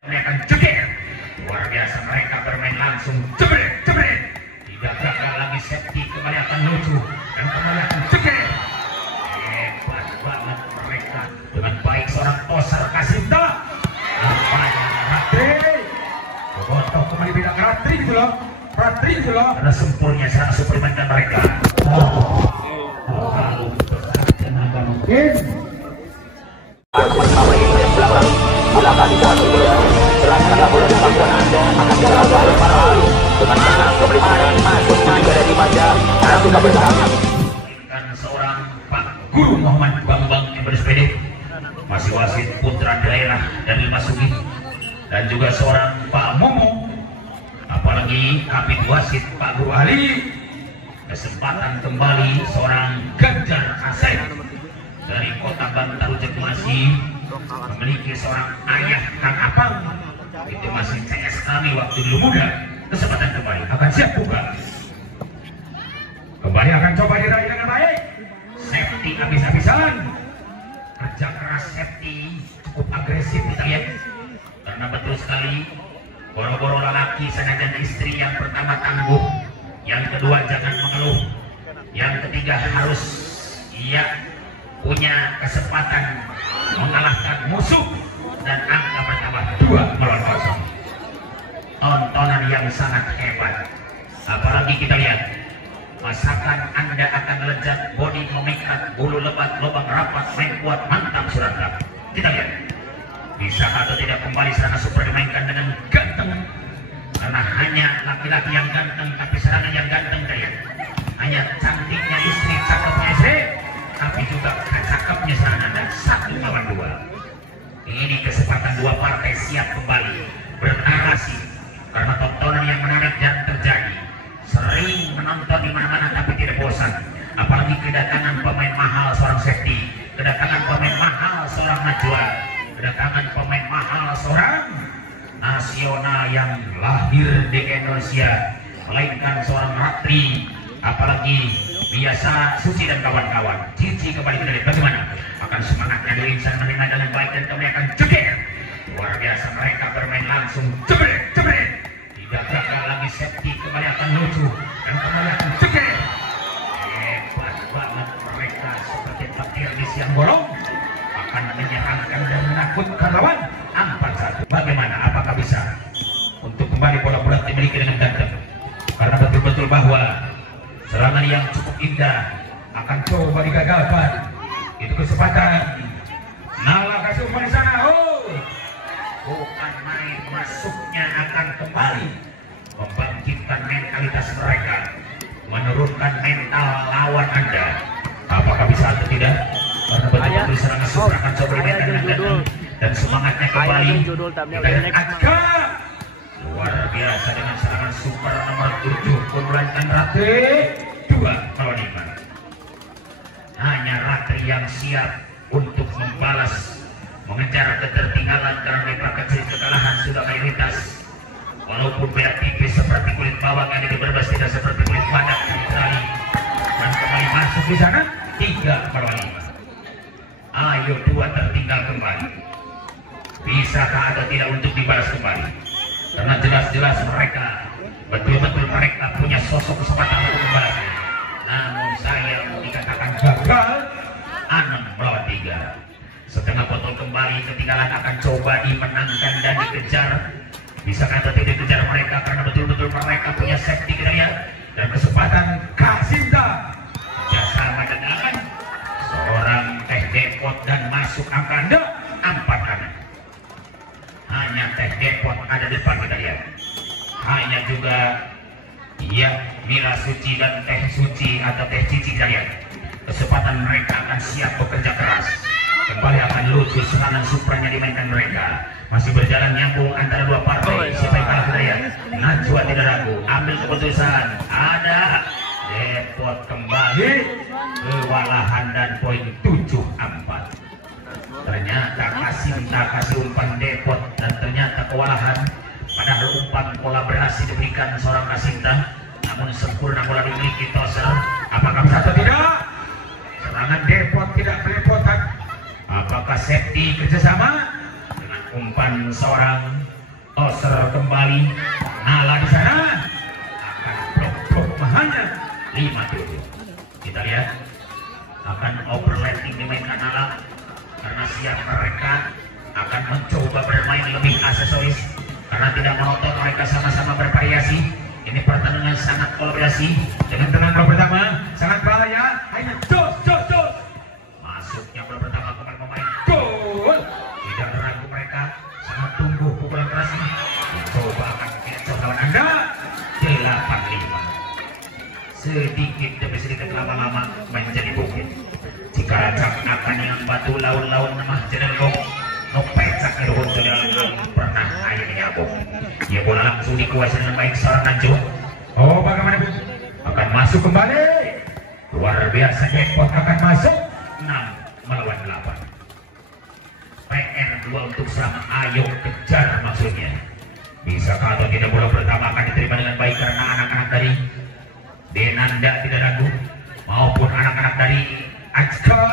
Mereka jeger. Luar biasa mereka bermain langsung jebret. Tidak gagal lagi Septi, kembali akan lucu dan kembali akan jeger. Hebat banget mereka dengan baik seorang Tosar Kasinta. Nampaknya Ratri. Bobotoh kembali beda Ratri gitu loh. Karena sempurnya serangan suplementan mereka. Lalu tenaga mungkin. Silakan serahkan bola di pangkuan Anda akan dilakukan oleh para ahli dengan tenang pemeliharaan masuk juga dari baca dan juga bersama. Seorang Pak Guru Muhammad Bambang yang bersepeda masih wasit putra daerah dari Masuki dan juga seorang Pak Momo, apalagi Kabid wasit Pak Guru Ali. Kesempatan kembali seorang Ganjar Asep dari Kota Bantar Ujung masih memiliki seorang ayah Kang Apang, itu masih CS kami waktu dulu muda. Kesempatan kembali akan siap buka, kembali akan coba diraih dengan baik. Septi habis-habisan, kerja keras Septi cukup agresif kita lihat, karena betul sekali boro-boro lelaki senajan istri yang pertama tangguh, yang kedua jangan mengeluh, yang ketiga harus punya kesempatan mengalahkan musuh, dan angka bertambah 2-0. Tontonan yang sangat hebat. Apalagi kita lihat, masakan Anda akan lezat, body memikat, bulu lebat, lubang rapat, main kuat, mantap surantap. Kita lihat, bisa atau tidak kembali serangan super dimainkan dengan ganteng, karena hanya laki-laki yang ganteng, tapi serangan yang ganteng saya. Hanya cantiknya istri, cakepnya istri, tapi juga cakepnya serangan Anda. 1 lawan 2. Ini kesempatan dua partai siap kembali bernarasi, karena tontonan yang menarik dan terjadi. Sering menonton di mana-mana tapi tidak bosan. Apalagi kedatangan pemain mahal seorang Septi, kedatangan pemain mahal seorang Najwa, kedatangan pemain mahal seorang nasional yang lahir di Indonesia, melainkan seorang Ratri, apalagi biasa Suci dan kawan-kawan. Cici kembali kita lihat bagaimana akan semangatnya dari insan menerima dengan baik dan kami akan jeger. Luar biasa mereka bermain langsung jebret. Tidak gagal lagi Septi, kembali akan lucu dan kembali akan jeger. Hebat banget mereka seperti petir di siang bolong, akan menyeramkan dan menakutkan lawan. 4-1. Bagaimana? Apakah bisa untuk kembali bola-bola dimiliki dengan ganteng? Karena betul-betul bahwa serangan yang cukup indah akan coba digagalkan. Itu kesempatan. Nala kasih umpan di sana. Bukan main, masuknya akan kembali membangkitkan mentalitas mereka, menurunkan mental lawan Anda. Apakah bisa atau tidak? Karena betul-betul serangan super akan coba dimainkan dengan ganteng dan semangatnya kembali. Kita lihat Adka. Luar biasa dengan serangan super nomor 7 kemudian Ratri 2-5. Hanya Ratri yang siap untuk membalas, mengejar ketertinggalan karena mereka kecil kekalahan sudah mayoritas. Walaupun beda tipis seperti kulit bawang yang diberbas, tidak seperti kulit badak sekali. Dan kembali masuk di sana 3-5. Ayo 2 tertinggal kembali. Bisakah atau tidak untuk dibalas kembali? Karena jelas-jelas mereka betul-betul mereka punya sosok kesempatan untuk membalas. Namun saya dikatakan gagal. 6-3. Setengah botol kembali, ketinggalan akan coba dimenangkan dan dikejar. Bisakah atau tidak dikejar mereka? Karena betul-betul mereka punya Septi kita lihat. Dan kesempatan Kasinta kerjasama dengan seorang Teh Depot dan masuk angka Anda 4-6. Hanya Teh Depot ada di depan kita lihat. Hanya juga Mila Suci dan Teh Suci atau Teh Cici kita lihat. Kesempatan mereka akan siap bekerja keras. Kembali akan lucu serangan supranya dimainkan mereka. Masih berjalan nyambung antara dua partai. Siapa yang kalah kita lihat. Najwa tidak ragu, ambil keputusan. Ada Depot kembali kewalahan dan poin 7-4. Ternyata kasih umpan Depot dan ternyata kewalahan. Padahal umpan bola berhasil diberikan seorang Kasinta, namun sempurna bola dimiliki Toser. Apakah bisa atau tidak? Serangan Depot tidak belepotan. Apakah Septi kerjasama dengan umpan seorang Toser kembali. Nala di sana akan blok mahanya 5-7. Kita lihat akan overlapping dimainkan Nala karena siap mereka akan mencoba bermain lebih aksesoris karena tidak menuntut mereka sama-sama bervariasi. Ini pertandingan sangat kolaborasi dengan bola pertama sangat bahaya. Hanya jos. Masuknya bola pertama kembali pemain gol. Tidak ragu mereka sangat tunggu pukulan keras ini. Coba akan kecoh lawan Anda 8-5. Sedikit demi sedikit lama-lama menjadi bukit. Jika racak akan yang batu laun-laun namah jenengkong no pecak eruhun sudah pernah ayo menyabung. Ia bola langsung dikuasai dengan baik seorang Nanjo. Oh bagaimana Bu? Akan masuk kembali. Luar biasa jackpot akan masuk 6 melawan 8. PR 2 untuk serang. Ayo kejar maksudnya. Bisakah atau tidak bola pertama akan diterima dengan baik karena anak-anak dari Denanda tidak ragu maupun anak-anak dari Ajka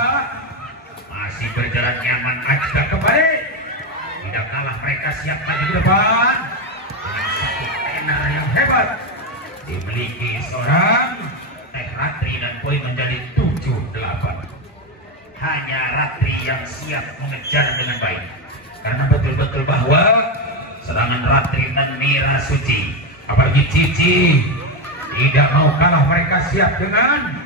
masih berjalan nyaman. Ajka kembali tidak kalah mereka siap maju ke depan dengan satu tenar yang hebat dimiliki seorang Teh Ratri dan poin menjadi 7-8. Hanya Ratri yang siap mengejar dengan baik karena betul-betul bahwa serangan Ratri menira Suci apalagi Cici tidak mau kalah. Mereka siap dengan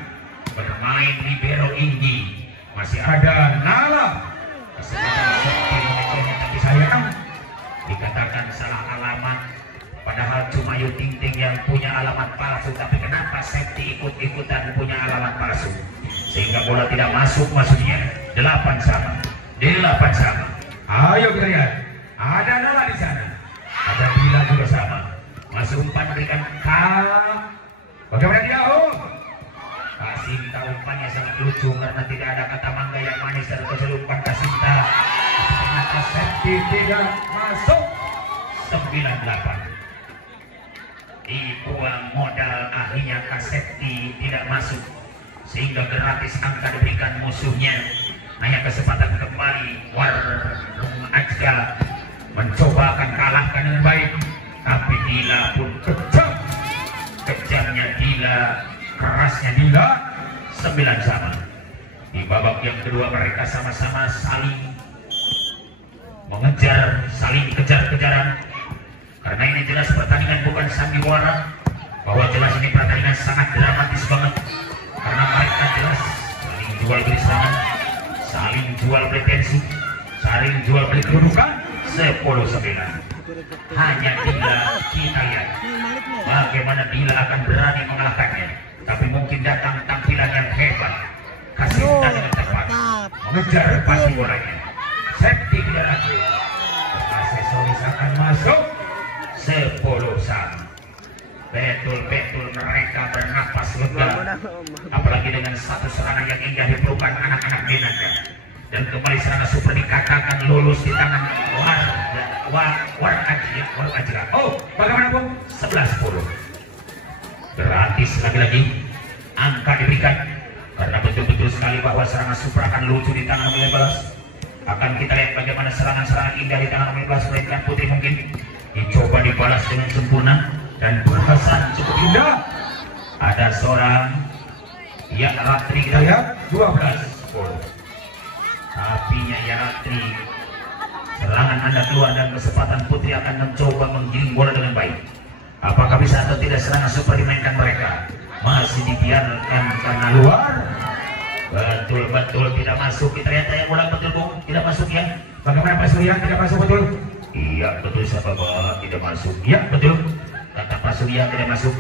bermain libero Indi. Masih ada Nala kesempatan seperti mengejarnya tapi sayang dikatakan salah alamat padahal cuma Yu Ting Ting yang punya alamat palsu. Tapi kenapa Septi ikut-ikutan punya alamat palsu sehingga bola tidak masuk maksudnya. 8-8. Ayo kita lihat ada Nala di sana, ada Bila juga sama. Masih umpan memberikan bagaimana dia Kasinta umpannya sangat lucu karena tidak ada kata mangga yang manis dan keselumpan Kasinta. Ternyata Septi tidak masuk. 9-8. Dibuang modal akhirnya Kasepti tidak masuk sehingga gratis angka diberikan musuhnya. Hanya kesempatan kembali Warung Ajka mencoba akan kalahkan dengan baik tapi Dila pun kejamnya Dila, kerasnya Dila. 9-9. Di babak yang kedua mereka sama-sama saling mengejar, saling kejar-kejaran karena ini jelas pertandingan bukan sandiwara, bahwa jelas ini pertandingan sangat dramatis banget karena mereka jelas saling jual beli serangan, saling jual beli tensi, saling jual beli kedudukan. 10-9. Hanya Dila kita lihat bagaimana Dila akan berani mengalahkannya, tapi mungkin datang tampilan yang hebat. Kasinta dengan tepat mengejar pasti bolanya. Septi tidak ragu, aksesoris akan masuk. 10-1. Betul-betul mereka bernapas lega, apalagi dengan satu serangan yang indah diperlukan anak-anak Denanda. Dan kembali serangan super dikatakan lulus di tangan War Ajra. Oh, bagaimana Bung? 11-10. Gratis lagi-lagi angka diberikan karena betul-betul sekali bahwa serangan super akan lucu di tangan nomor 15. Akan kita lihat bagaimana serangan-serangan indah di tangan nomor 15 melainkan putih mungkin dicoba dibalas dengan sempurna dan berkesan cukup indah. Ada seorang yang Ratri kita lihat 12-10. Tapinya ya Ratri, serangan Anda keluar dan kesempatan putri akan mencoba menggiring bola dengan baik. Apakah bisa atau tidak serangan super dimainkan mereka? Masih dibiarkan karena luar. Betul-betul tidak masuk. Kita lihat yang ulang betul Bung, tidak masuk ya. Bagaimana Pak Surya? Tidak masuk betul? Iya betul siapa Pak tidak masuk. Iya betul. Kata Pak Surya tidak masuk.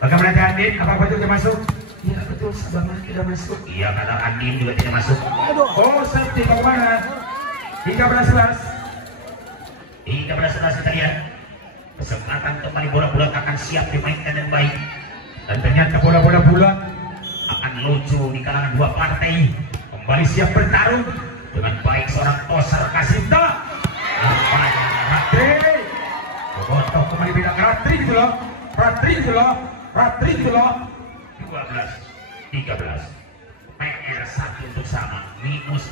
Bagaimana Teh Andin? Apa betul tidak masuk? Iya betul Sabama tidak masuk. Iya kata Andin juga tidak masuk. Oh Septi bagaimana? 13-11 kita lihat. Kesempatan kembali bola bulat akan siap dimainkan dengan baik. Dan ternyata bola-bola bulat akan lucu di kalangan dua partai. Kembali siap bertarung dengan baik seorang Tosar Kasinta. Nampaknya Ratri. Bobotoh kembali bilang Ratri gitu loh. Ratri gitu loh. 12-13. PR 1 untuk sama. Minus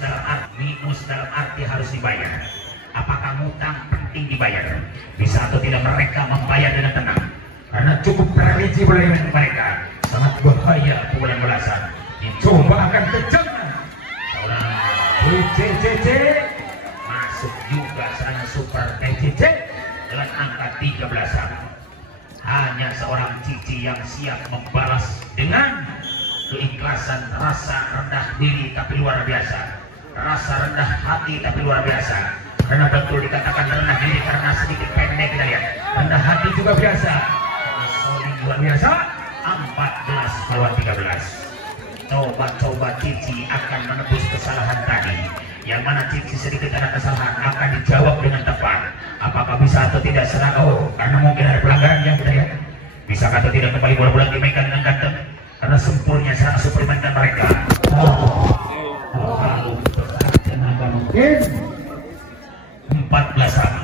dalam arti harus dibayar. Apakah ngutang penting dibayar. Bisa atau tidak mereka membayar dengan tenang, karena cukup religi mereka. Sangat bahaya pukulan belasan. Dicoba akan kejangan. Seorang PCCC masuk juga sana super PCC dengan angka 13-an. Hanya seorang Cici yang siap membalas dengan keikhlasan, rasa rendah diri tapi luar biasa, rasa rendah hati tapi luar biasa. Karena betul dikatakan rendah diri karena sedikit pendek, kita lihat rendah hati juga biasa. Karena solid luar biasa. 14 lawan 13. Coba Cici akan menebus kesalahan tadi. Yang mana Cici sedikit ada kesalahan akan dijawab dengan tepat. Apakah bisa atau tidak serang? Oh, karena mungkin ada pelanggaran yang kita lihat. Bisa atau tidak kembali bola-bola dimainkan dengan ganteng karena sempurnya serangan Superiman mereka. Lalu tenaga mungkin 14 sama.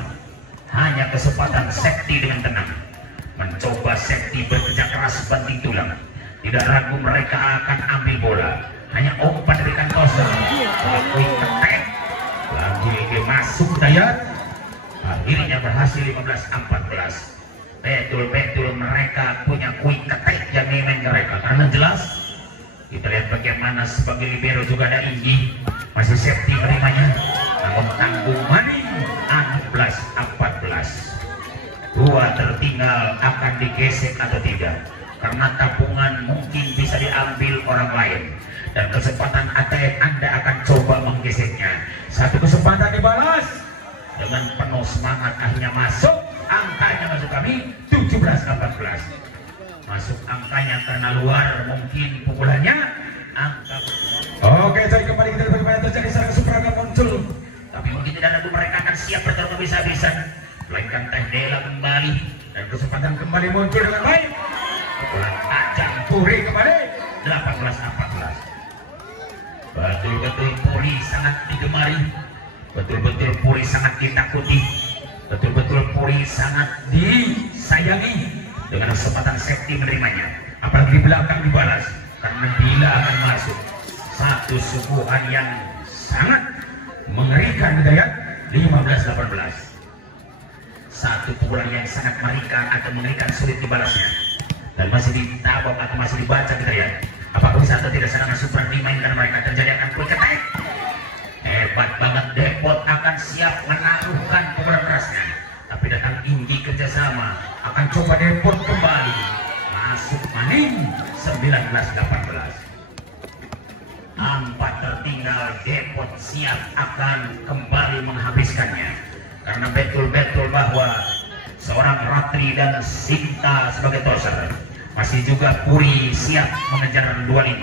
Hanya kesempatan Sekti dengan tenang mencoba Sekti bekerja keras banting tulang. Tidak ragu mereka akan ambil bola. Hanya umpan dari Kantosa. Melakukan ketek. Lagi masuk daya. Akhirnya berhasil 15-14. Betul-betul mereka punya quick ketek yang main mereka. Karena jelas kita lihat bagaimana sebagai libero juga ada Inggi. Masih Sekti menerimanya. Namun tanggung maning 16-14. Dua tertinggal akan digesek atau tidak, karena tabungan mungkin bisa diambil orang lain dan kesempatan ATM Anda akan coba menggeseknya. Satu kesempatan dibalas dengan penuh semangat, akhirnya masuk angkanya, masuk kami 17-18. Masuk angkanya karena luar mungkin pukulannya angka. Oke, jadi kembali kita bagaimana terjadi serangan Superaga muncul, tapi mungkin tidak ada, mereka akan siap bertarung habis-habisan. Melainkan Teh Dela kembali dan kesempatan kembali muncul dengan baik. Pukulan tajam Puri kembali 18-14. Betul-betul Puri sangat digemari, betul-betul Puri sangat ditakuti, betul-betul Puri sangat disayangi. Dengan kesempatan Sekti menerimanya, apalagi di belakang dibalas karena Dila akan masuk. Satu suguhan yang sangat mengerikan, kita lihat 15-18. Satu pukulan yang sangat mengerikan sulit dibalasnya dan masih ditabok atau masih dibaca, kita lihat apakah bisa atau tidak serangan super dimainkan mereka. Terjadi akan quick attack. Hebat banget, Depot akan siap menaruhkan pukulan kerasnya, tapi datang Inggi kerjasama akan coba Depot kembali masuk maning 19-18. 4 tertinggal, Depot siap akan kembali menghabiskannya. Karena betul-betul bahwa seorang Ratri dan Sinta sebagai toser, masih juga Puri siap mengejar 25.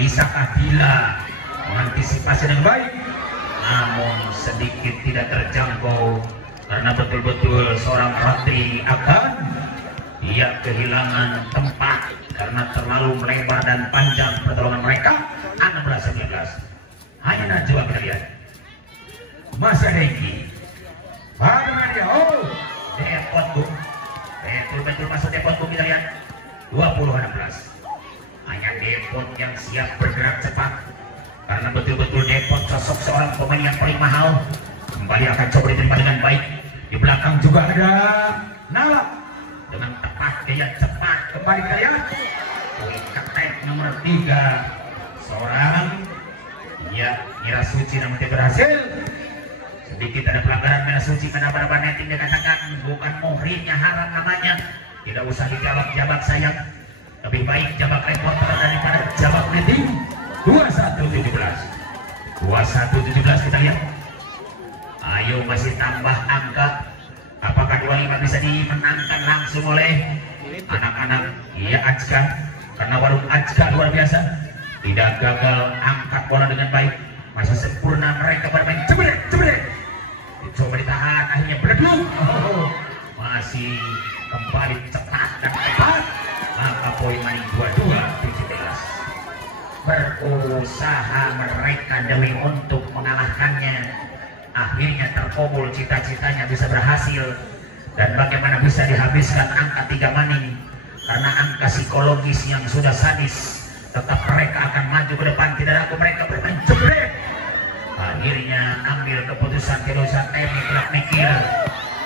Bisakah Dila mengantisipasi dengan baik? Namun sedikit tidak terjangkau karena betul-betul seorang Ratri akan kehilangan tempat karena terlalu melebar dan panjang pertolongan mereka. 16-19. Hanya Najwa kita lihat. Masih ada Inggi. Bagaimana dia? Oh, Depot Bu. Betul-betul masuk Depot Bu, kita lihat 20-16. Hanya Depot yang siap bergerak cepat karena betul-betul Depot sosok seorang pemain yang paling mahal. Kembali akan coba diterima dengan baik. Di belakang juga ada Nala dengan tepat gaya cepat. Kembali kita lihat ketek nomor 3 seorang Mira Suci, namun tidak berhasil. Sedikit ada pelanggaran Mira Suci, kenapa netting dikatakan bukan muhrimnya, haram namanya. Tidak usah dijabak-jabak sayang, lebih baik jabak reporter daripada jabak netting. 21-17 kita lihat. Ayo masih tambah angka. Apakah 25 bisa dimenangkan langsung oleh anak-anak Ajka? Karena warung Ajka luar biasa, tidak gagal angkat bola dengan baik. Masih sempurna mereka bermain. Jebret coba ditahan, akhirnya beleduk. Masih kembali cepat dan tepat. Maka poin maning 22-17. Berusaha mereka demi untuk mengalahkannya. Akhirnya terkabul cita-citanya, bisa berhasil. Dan bagaimana bisa dihabiskan angka 3 maning karena angka psikologis yang sudah sadis. Tetap mereka akan maju ke depan, tidak ragu mereka bermain jebret. Akhirnya ambil keputusan, tidak usah teknik, tidak mikir.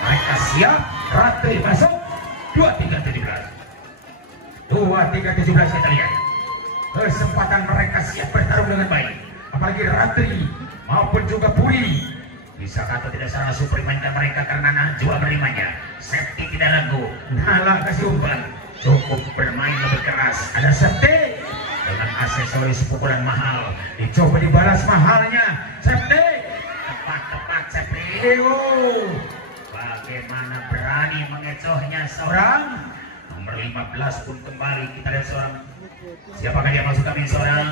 Mereka siap, Ratri masuk 23-17. 23-17 kita lihat. Kesempatan mereka siap bertarung dengan baik. Apalagi Ratri maupun juga Puri. Bisa atau tidak salah suplemenkan mereka karena Najwa menerimanya. Safety tidak ragu. Nala kasih umpan. Cukup bermain lebih keras. Ada safety dengan aksesoris pukulan mahal. Dicoba dibalas mahalnya. Safety. Tepat safety. Bagaimana berani mengecohnya seorang nomor 15 pun kembali. Kita lihat seorang. Siapakah dia masuk kami seorang?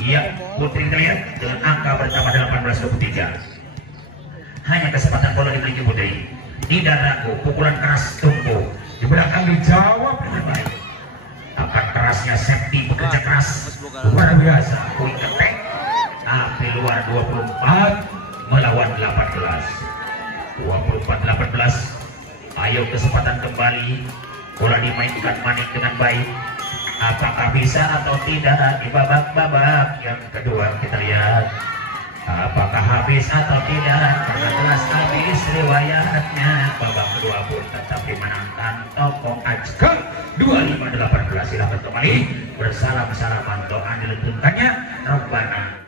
Iya, Putri kita lihat dengan angka bertambah 18-23. Hanya kesempatan bola dimiliki Putri. Tidak ragu, pukulan keras tumbuh di belakang dijawab dengan baik. Akan kerasnya safety bekerja keras luar biasa. Kui ketek tapi luar 24 melawan 18. 24-18. Ayo kesempatan kembali. Bola dimainkan Manik dengan baik. Apakah bisa atau tidak di babak yang kedua? Kita lihat apakah habis atau tidak, karena jelas habis riwayatnya. Babak kedua pun tetap dimenangkan Toko Ajkar 25-18. Silahkan kembali bersalam-salaman, doa dilentunkannya Rabbana